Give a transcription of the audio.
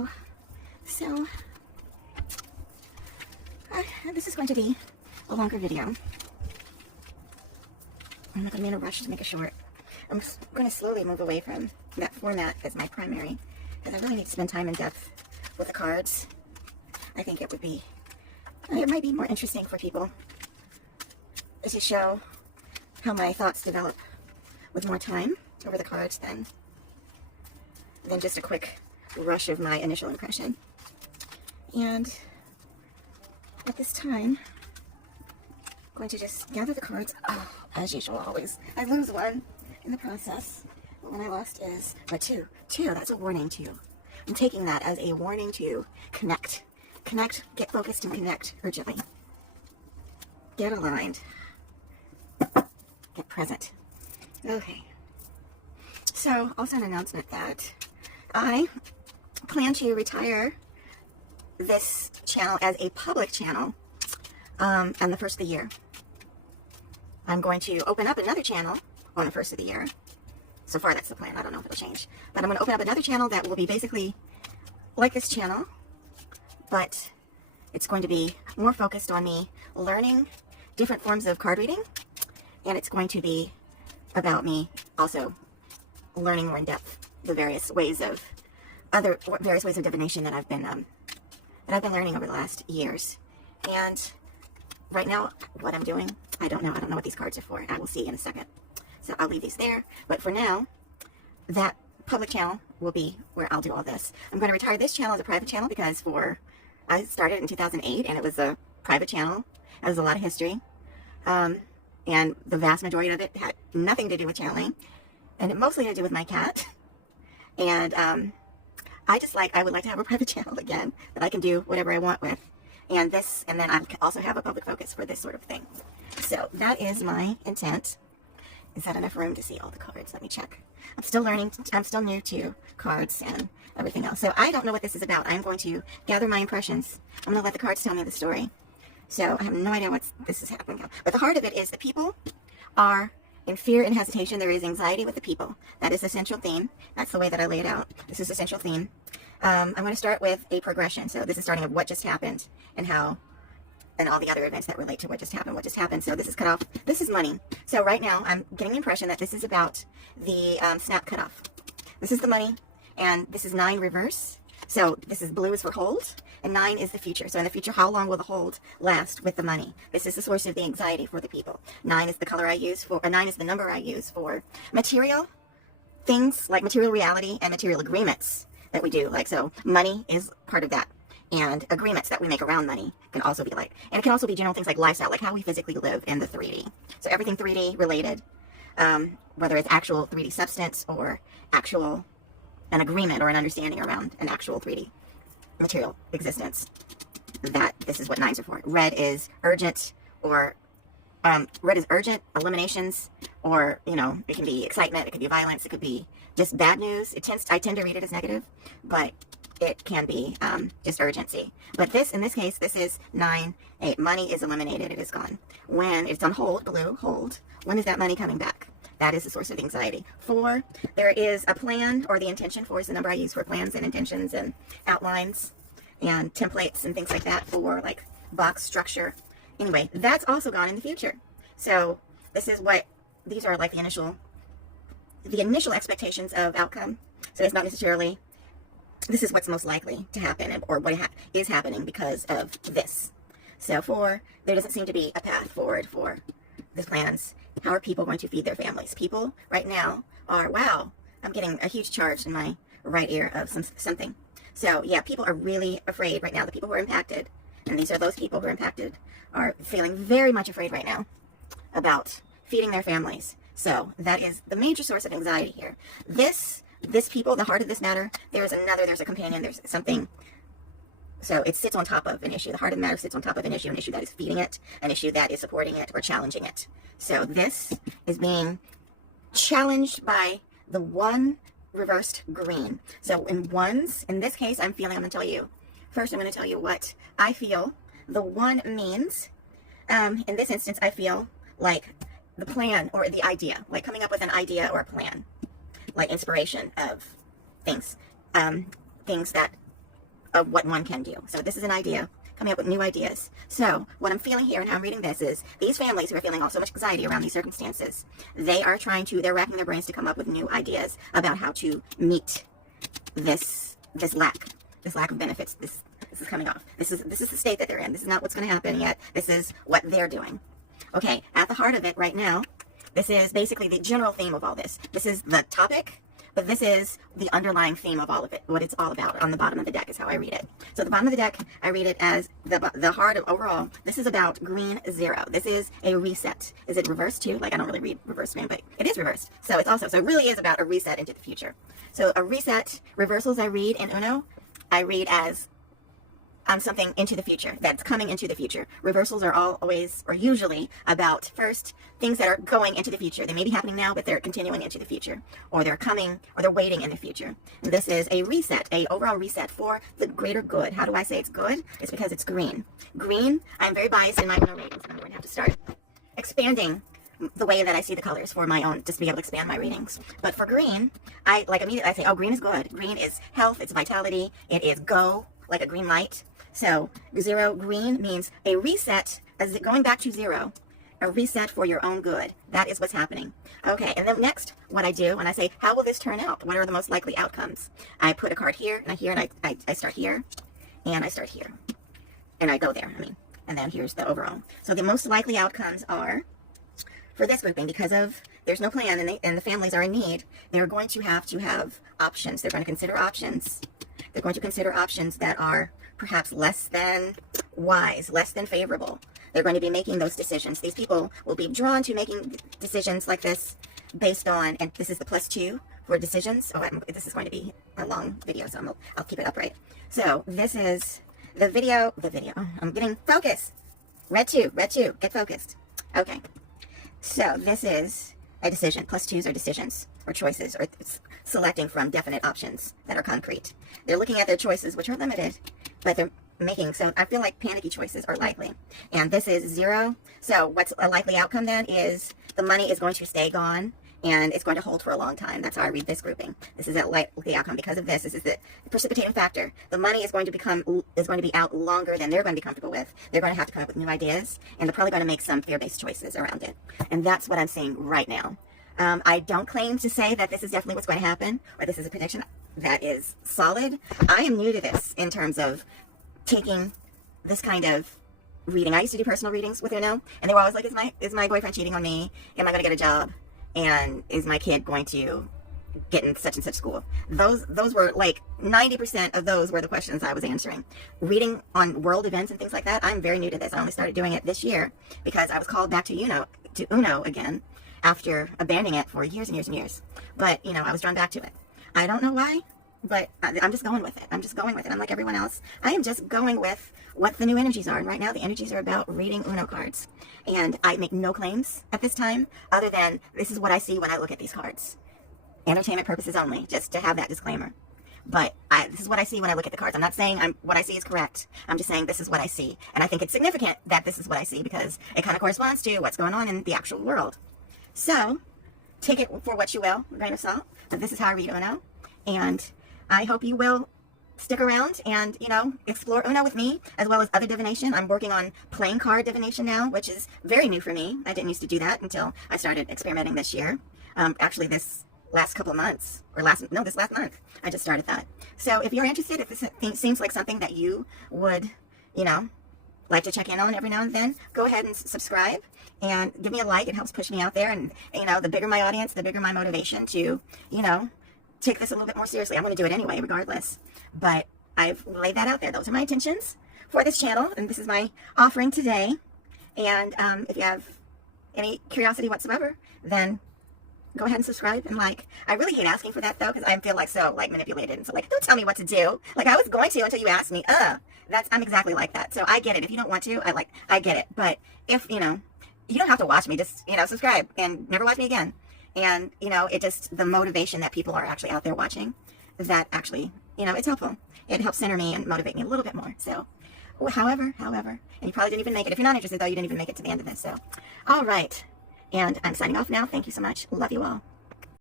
Hello. So, this is going to be a longer video. I'm not going to be in a rush to make it short. I'm going to slowly move away from that format as my primary, because I really need to spend time in depth with the cards. I think it might be more interesting for people to show how my thoughts develop with more time over the cards than just a quick rush of my initial impression. And at this time, I'm going to just gather the cards. Oh, as usual, always. I lose one in the process. But one I lost is a two. Two, that's a warning too. I'm taking that as a warning to connect. Connect, get focused and connect urgently. Get aligned. Get present. Okay. So, also an announcement that I plan to retire this channel as a public channel on the first of the year. I'm going to open up another channel on the first of the year. So far, that's the plan. I don't know if it'll change. But I'm going to open up another channel that will be basically like this channel, but it's going to be more focused on me learning different forms of card reading, and it's going to be about me also learning more in depth the various ways of divination that I've been learning over the last years. And right now, what I'm doing, I don't know. I don't know what these cards are for. I will see in a second. So I'll leave these there. But for now, that public channel will be where I'll do all this. I'm going to retire this channel as a private channel because I started in 2008 and it was a private channel. It was a lot of history. And the vast majority of it had nothing to do with channeling. And it mostly had to do with my cat. And I would like to have a private channel again that I can do whatever I want with. And then I also have a public focus for this sort of thing. So that is my intent. Is that enough room to see all the cards? Let me check. I'm still learning. I'm still new to cards and everything else. So I don't know what this is about. I'm going to gather my impressions. I'm going to let the cards tell me the story. So I have no idea what this is happening. But the heart of it is the people are in fear and hesitation. There is anxiety with the people. That is the central theme. That's the way that I lay it out. This is the central theme. I'm going to start with a progression. So this is starting with what just happened and how, and all the other events that relate to what just happened. So this is cut off. This is money. So right now I'm getting the impression that this is about the snap cutoff. This is the money, and this is 9 reverse. So this is blue is for hold, and 9 is the future. So in the future, how long will the hold last with the money? This is the source of the anxiety for the people. 9 is the color I use for, 9 is the number I use for material things like material reality and material agreements that we do. Like, so money is part of that. And agreements that we make around money can also be like, and it can also be general things like lifestyle, like how we physically live in the 3D. So everything 3D related, whether it's actual 3D substance or an agreement or an understanding around an actual 3D material existence. This is what 9s are for. Red is urgent, or eliminations, or, it can be excitement, it could be violence, it could be just bad news. I tend to read it as negative, but it can be just urgency. But in this case, this is 9, 8. Money is eliminated. It is gone. When it's on hold, blue, hold, when is that money coming back? That is the source of the anxiety. 4, there is a plan, or the intention. 4 is the number I use for plans and intentions and outlines and templates and things like that, for like box structure. Anyway, that's also gone in the future. So these are like the initial expectations of outcome. So it's not necessarily, this is what's most likely to happen, or what is happening because of this. So 4, there doesn't seem to be a path forward for the plans. How are people going to feed their families? People right now are, wow, I'm getting a huge charge in my right ear of something. So yeah, people are really afraid right now. The people who are impacted, and these are those people who are impacted, are feeling very much afraid right now about feeding their families. So that is the major source of anxiety here. This people, the heart of this matter, there's a companion, there's something. So it sits on top of an issue. The heart of the matter sits on top of an issue that is feeding it, an issue that is supporting it or challenging it. So this is being challenged by the 1 reversed green. So in 1s, in this case, I'm going to tell you what I feel the 1 means. In this instance, I feel like the plan or the idea, like coming up with an idea or a plan, like inspiration of things, things that of what one can do. So this is an idea, coming up with new ideas. So what I'm feeling here and how I'm reading this is these families who are feeling all so much anxiety around these circumstances, they're racking their brains to come up with new ideas about how to meet this lack of benefits. This is coming off. This is the state that they're in. This is not what's going to happen yet. This is what they're doing. Okay, at the heart of it right now, this is basically the general theme of all this. This is the topic, but this is the underlying theme of all of it, what it's all about. On the bottom of the deck is how I read it. So the bottom of the deck, I read it as the heart of overall. This is about green 0. This is a reset. Is it reversed too? Like, I don't really read reverse green, but it is reversed. So it's also, so it really is about a reset into the future. So a reset, reversals I read in Uno, I read as something into the future, that's coming into the future. Reversals are always, or usually, about first things that are going into the future. They may be happening now, but they're continuing into the future, or they're coming, or they're waiting in the future. And this is a reset, a overall reset for the greater good. How do I say it's good? It's because it's green. Green, I'm very biased in my own readings. I'm going to have to start expanding the way that I see the colors for my own, just to be able to expand my readings. But for green, immediately I say, oh, green is good. Green is health, it's vitality, it is go, like a green light. So 0 green means a reset, as it going back to 0, a reset for your own good. That is what's happening. Okay, and then next, what I do when I say, how will this turn out? What are the most likely outcomes? I put a card here, and I start here, and I start here, and I go there, and then here's the overall. So the most likely outcomes are, for this grouping, because of there's no plan and the families are in need, they're going to have options. They're going to consider options. They're going to consider options that are perhaps less than wise, less than favorable. They're going to be making those decisions. These people will be drawn to making decisions like this based on, and this is the +2 for decisions. Oh, this is going to be a long video, so I'll keep it upright. So this is the video. Oh, I'm getting focused. Red 2, get focused. Okay. So this is a decision. +2s are decisions or choices, or it's selecting from definite options that are concrete. They're looking at their choices, which are limited, but they're making, so I feel like panicky choices are likely. And this is 0. So what's a likely outcome then is the money is going to stay gone and it's going to hold for a long time. That's how I read this grouping. This is a likely outcome because of this. This is the precipitating factor. The money is going to be out longer than they're going to be comfortable with. They're going to have to come up with new ideas, and they're probably going to make some fear-based choices around it. And that's what I'm seeing right now. I don't claim to say that this is definitely what's going to happen, or this is a prediction that is solid. I am new to this in terms of taking this kind of reading. I used to do personal readings with Uno, and they were always like, is my boyfriend cheating on me? Am I going to get a job? And is my kid going to get in such and such school? Those were like 90% of those were the questions I was answering. Reading on world events and things like that, I'm very new to this. I only started doing it this year because I was called back to Uno again after abandoning it for years and years and years. But, I was drawn back to it. I don't know why, but I'm just going with it. I'm like everyone else. I am just going with what the new energies are. And right now, the energies are about reading Uno cards. And I make no claims at this time, other than this is what I see when I look at these cards. Entertainment purposes only, just to have that disclaimer. But this is what I see when I look at the cards. I'm not saying what I see is correct. I'm just saying this is what I see. And I think it's significant that this is what I see because it kind of corresponds to what's going on in the actual world. So, take it for what you will, a grain of salt. But this is how I read Uno. And I hope you will stick around and, explore Uno with me, as well as other divination. I'm working on playing card divination now, which is very new for me. I didn't used to do that until I started experimenting this year. Actually, this last couple of months, this last month, I just started that. So if you're interested, if this seems like something that you would, like to check in on every now and then, go ahead and subscribe and give me a like. It helps push me out there. And, the bigger my audience, the bigger my motivation to, take this a little bit more seriously. I'm going to do it anyway, regardless. But I've laid that out there. Those are my intentions for this channel. And this is my offering today. And if you have any curiosity whatsoever, then go ahead and subscribe and like. I really hate asking for that, though, because I feel so manipulated. And so don't tell me what to do. I was going to until you asked me. I'm exactly like that. So I get it. If you don't want to, I get it. But if, you don't have to watch me. Just, subscribe and never watch me again. And, it just, the motivation that people are actually out there watching, that actually, it's helpful. It helps center me and motivate me a little bit more. So, however, and you probably didn't even make it. If you're not interested, though, you didn't even make it to the end of this. So, all right. And I'm signing off now. Thank you so much. Love you all.